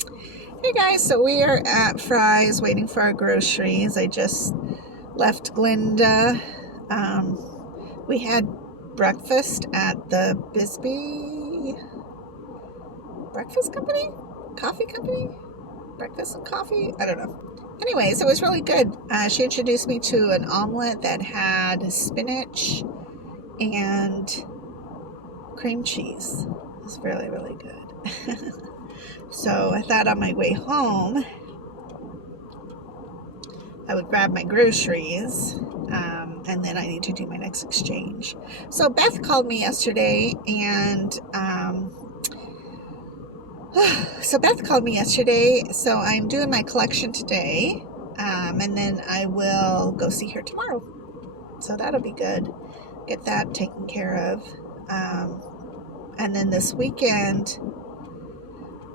Hey guys, so we are at Fry's waiting for our groceries. I just left Glinda. We had breakfast at the Bisbee Breakfast Company? Coffee Company? Breakfast and coffee? I don't know. Anyways, it was really good. She introduced me to an omelet that had spinach and cream cheese. It was really, really good. So I thought on my way home I would grab my groceries, and then I need to do my next exchange. So Beth called me yesterday, and so I'm doing my collection today, and then I will go see her tomorrow. So that'll be good. Get that taken care of. And then this weekend,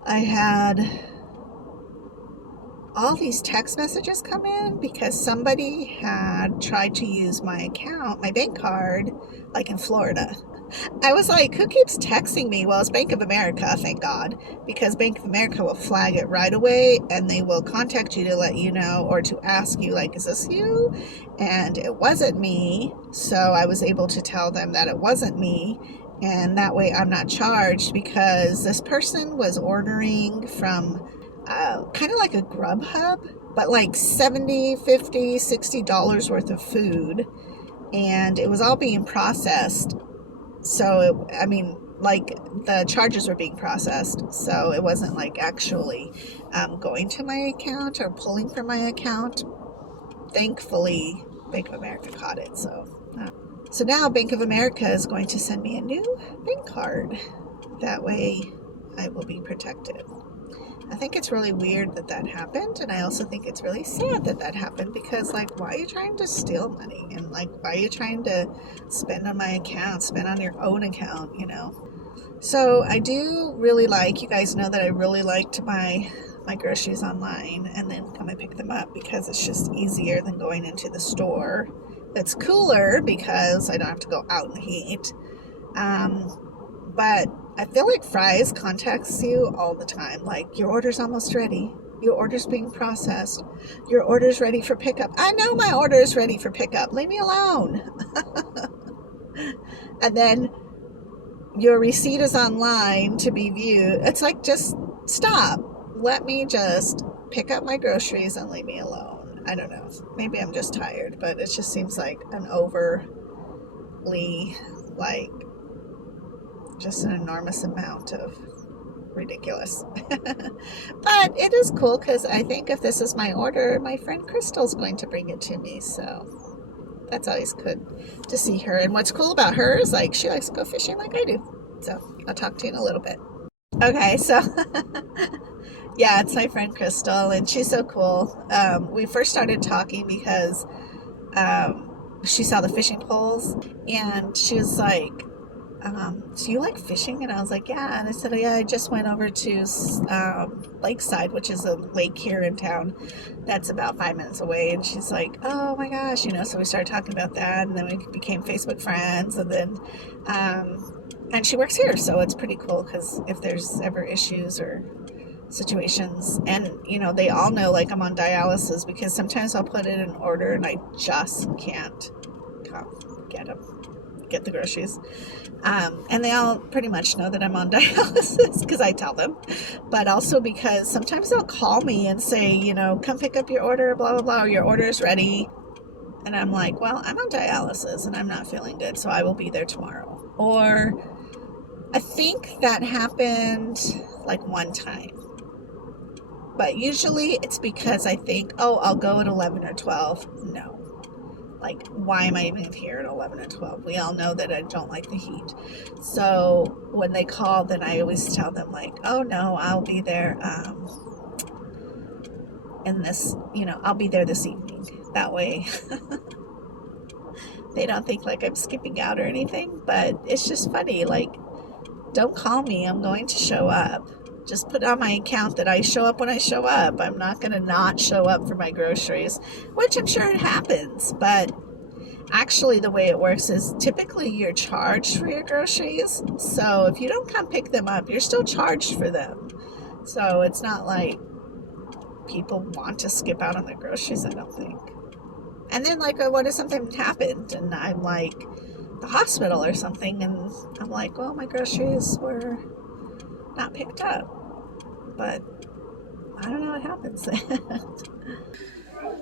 I had all these text messages come in because somebody had tried to use my account, my bank card, like in Florida. I was like, who keeps texting me? Well, it's Bank of America, thank God, because Bank of America will flag it right away and they will contact you to let you know or to ask you, like, is this you? And it wasn't me. So I was able to tell them that it wasn't me. And that way I'm not charged because this person was ordering from kind of like a Grubhub, but like 70, 50, $60 worth of food. And it was all being processed. So, like the charges were being processed. So it wasn't like actually going to my account or pulling from my account. Thankfully, Bank of America caught it. So now Bank of America is going to send me a new bank card. That way I will be protected. I think it's really weird that that happened, and I also think it's really sad that that happened because, like, why are you trying to steal money? And, like, why are you trying to spend on my account, spend on your own account, you know? So I do really like, you guys know that I really like to buy my groceries online and then come and pick them up because it's just easier than going into the store. It's cooler because I don't have to go out in the heat. But I feel like Fry's contacts you all the time. Like, your order's almost ready. Your order's being processed. Your order's ready for pickup. I know my order is ready for pickup. Leave me alone. And then your receipt is online to be viewed. It's like, just stop. Let me just pick up my groceries and leave me alone. I don't know. Maybe I'm just tired, but it just seems like an overly, like, just an enormous amount of ridiculous. But it is cool because I think if this is my order, my friend Crystal's going to bring it to me. So that's always good to see her. And what's cool about her is, like, she likes to go fishing like I do. So I'll talk to you in a little bit. Okay, so yeah, it's my friend Crystal, and she's so cool. We first started talking because she saw the fishing poles, and she was like, so you like fishing? And I was like, yeah. And I said, yeah, I just went over to Lakeside, which is a lake here in town that's about 5 minutes away. And she's like, oh my gosh, you know. So we started talking about that, and then we became Facebook friends, and then and she works here, so it's pretty cool because if there's ever issues or situations, and you know, they all know, like, I'm on dialysis because sometimes I'll put in an order and I just can't come get the groceries. And they all pretty much know that I'm on dialysis because I tell them, but also because sometimes they'll call me and say, you know, come pick up your order, blah, blah, blah, or your order is ready. And I'm like, well, I'm on dialysis and I'm not feeling good, so I will be there tomorrow. Or I think that happened like one time. But usually it's because I think, oh, I'll go at 11 or 12. No. Like, why am I even here at 11 or 12? We all know that I don't like the heat. So when they call, then I always tell them, like, oh, no, I'll be there I'll be there this evening. That way they don't think like I'm skipping out or anything. But it's just funny. Like, don't call me. I'm going to show up. Just put on my account that I show up when I show up. I'm not going to not show up for my groceries, which I'm sure it happens. But actually, the way it works is typically you're charged for your groceries. So if you don't come pick them up, you're still charged for them. So it's not like people want to skip out on their groceries, I don't think. And then, like, what if something happened and I'm like the hospital or something, and I'm like, well, my groceries were not picked up, but I don't know what happens.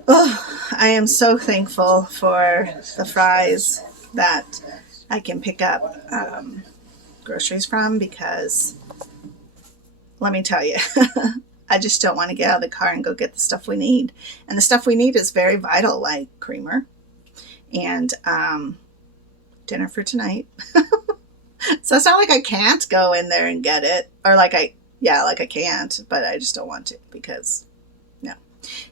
Oh, I am so thankful for the Fry's that I can pick up groceries from, because let me tell you, I just don't want to get out of the car and go get the stuff we need. And the stuff we need is very vital, like creamer and dinner for tonight. So it's not like I can't go in there and get it, or like I can't, but I just don't want to, because no,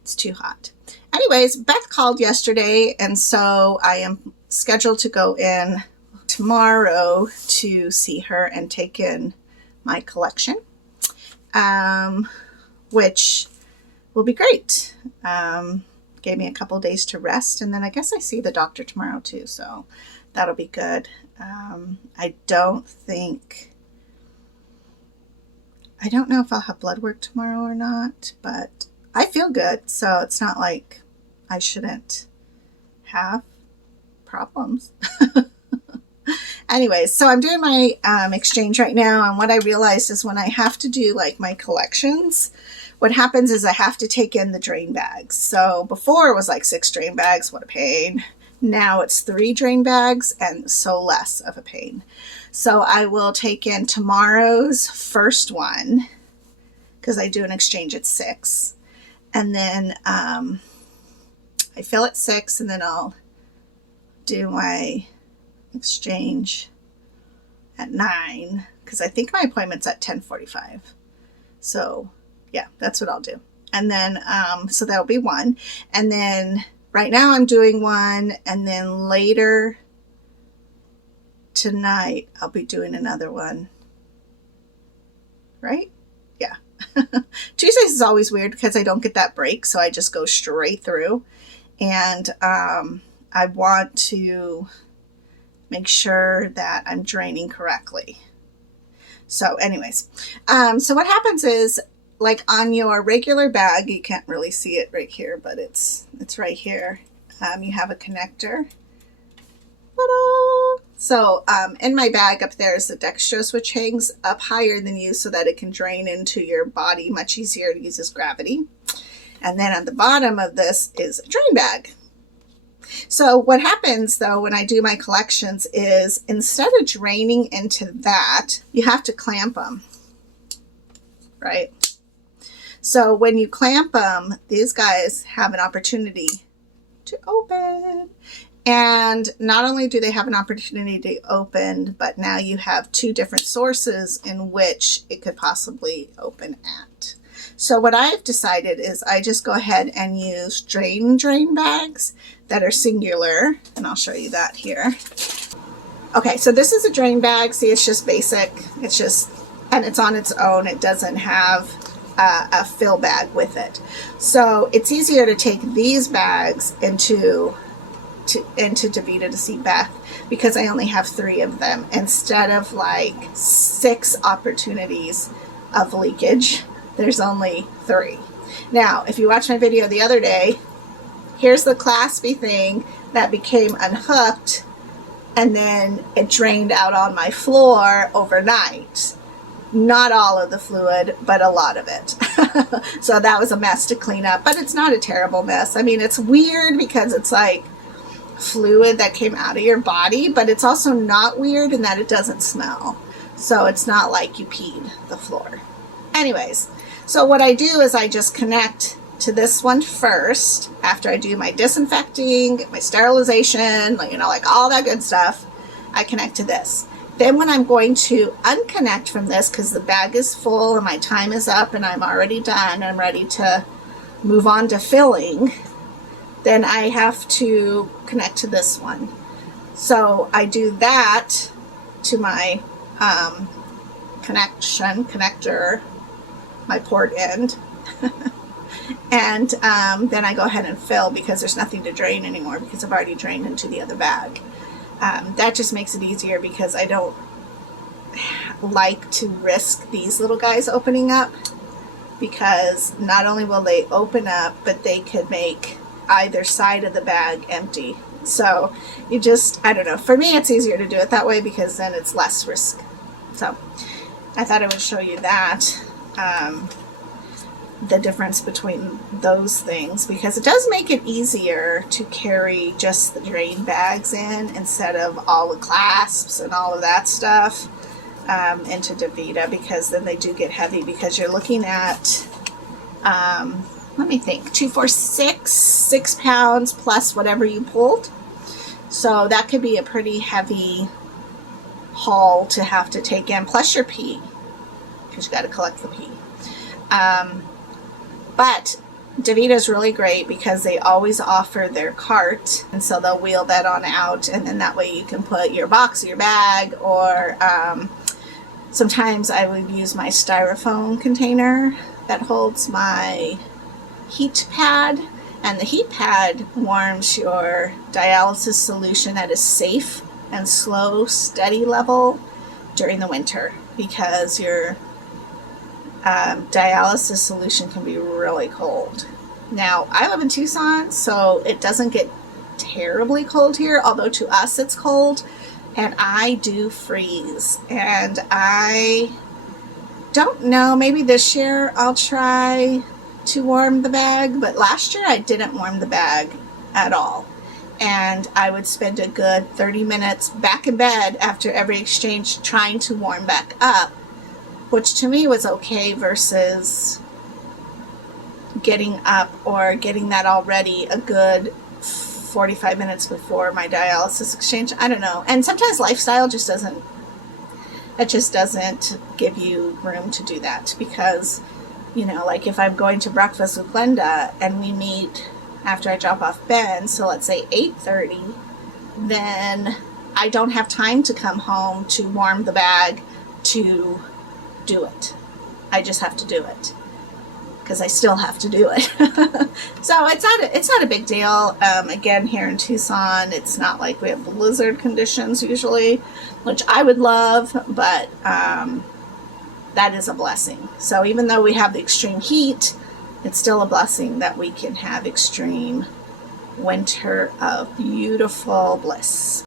it's too hot. Anyways, Beth called yesterday, and so I am scheduled to go in tomorrow to see her and take in my collection, which will be great. Gave me a couple days to rest, and then I guess I see the doctor tomorrow too, so that'll be good. I don't know if I'll have blood work tomorrow or not, but I feel good, so it's not like I shouldn't have problems. Anyways, so I'm doing my exchange right now, and what I realized is when I have to do like my collections, what happens is I have to take in the drain bags. So before it was like 6 drain bags, what a pain. Now it's 3 drain bags, and so less of a pain. So I will take in tomorrow's first one, because I do an exchange at 6. And then I fill at 6, and then I'll do my exchange at 9, because I think my appointment's at 10:45. So yeah, that's what I'll do. And then so that'll be 1. And then right now I'm doing 1, and then later tonight I'll be doing another one. Right? Yeah. Tuesdays is always weird because I don't get that break, so I just go straight through. And I want to make sure that I'm draining correctly. So anyways, so what happens is, like on your regular bag, you can't really see it right here, but it's right here. You have a connector. Ta-da! So in my bag up there is the dextrose, which hangs up higher than you so that it can drain into your body much easier. It uses gravity. And then on the bottom of this is a drain bag. So what happens though when I do my collections is, instead of draining into that, you have to clamp them, right? So when you clamp them, these guys have an opportunity to open. And not only do they have an opportunity to open, but now you have 2 different sources in which it could possibly open at. So what I've decided is I just go ahead and use drain bags that are singular, and I'll show you that here. Okay, so this is a drain bag. See, it's just basic. It's just, and it's on its own. It doesn't have a fill bag with it. So it's easier to take these bags into DeVita to see Beth, because I only have 3 of them instead of like 6 opportunities of leakage. There's only 3. Now, if you watch my video the other day, here's the claspy thing that became unhooked, and then it drained out on my floor overnight. Not all of the fluid, but a lot of it. So that was a mess to clean up, but it's not a terrible mess. I mean, it's weird because it's like fluid that came out of your body, but it's also not weird in that it doesn't smell. So it's not like you peed the floor. Anyways, so what I do is I just connect to this one first after I do my disinfecting, my sterilization, like all that good stuff. I connect to this. Then when I'm going to unconnect from this, because the bag is full and my time is up and I'm already done, I'm ready to move on to filling, then I have to connect to this one. So I do that to my connector, my port end. And then I go ahead and fill, because there's nothing to drain anymore because I've already drained into the other bag. That just makes it easier because I don't like to risk these little guys opening up. because not only will they open up, but they could make either side of the bag empty. So you just, I don't know, for me it's easier to do it that way because then it's less risk. So I thought I would show you that, the difference between those things, because it does make it easier to carry just the drain bags in instead of all the clasps and all of that stuff into Davita, because then they do get heavy, because you're looking at, let me think, 2, 4, 6 pounds plus whatever you pulled. So that could be a pretty heavy haul to have to take in, plus your pee, because you got to collect the pee. But Davita is really great because they always offer their cart, and so they'll wheel that on out, and then that way you can put your box or your bag, or sometimes I would use my styrofoam container that holds my heat pad, and the heat pad warms your dialysis solution at a safe and slow, steady level during the winter, because your dialysis solution can be really cold. Now, I live in Tucson, so it doesn't get terribly cold here, although to us it's cold, and I do freeze. And I don't know, maybe this year I'll try to warm the bag, but last year I didn't warm the bag at all. And I would spend a good 30 minutes back in bed after every exchange trying to warm back up, which to me was okay, versus getting up or getting that all ready a good 45 minutes before my dialysis exchange. I don't know. And sometimes lifestyle just doesn't give you room to do that, because, you know, like if I'm going to breakfast with Glenda and we meet after I drop off Ben, so let's say 8:30, then I don't have time to come home to warm the bag to do it. I just have to do it because I still have to do it. So it's not a big deal. Again, here in Tucson, it's not like we have blizzard conditions usually, which I would love, but that is a blessing. So even though we have the extreme heat, it's still a blessing that we can have extreme winter of beautiful bliss.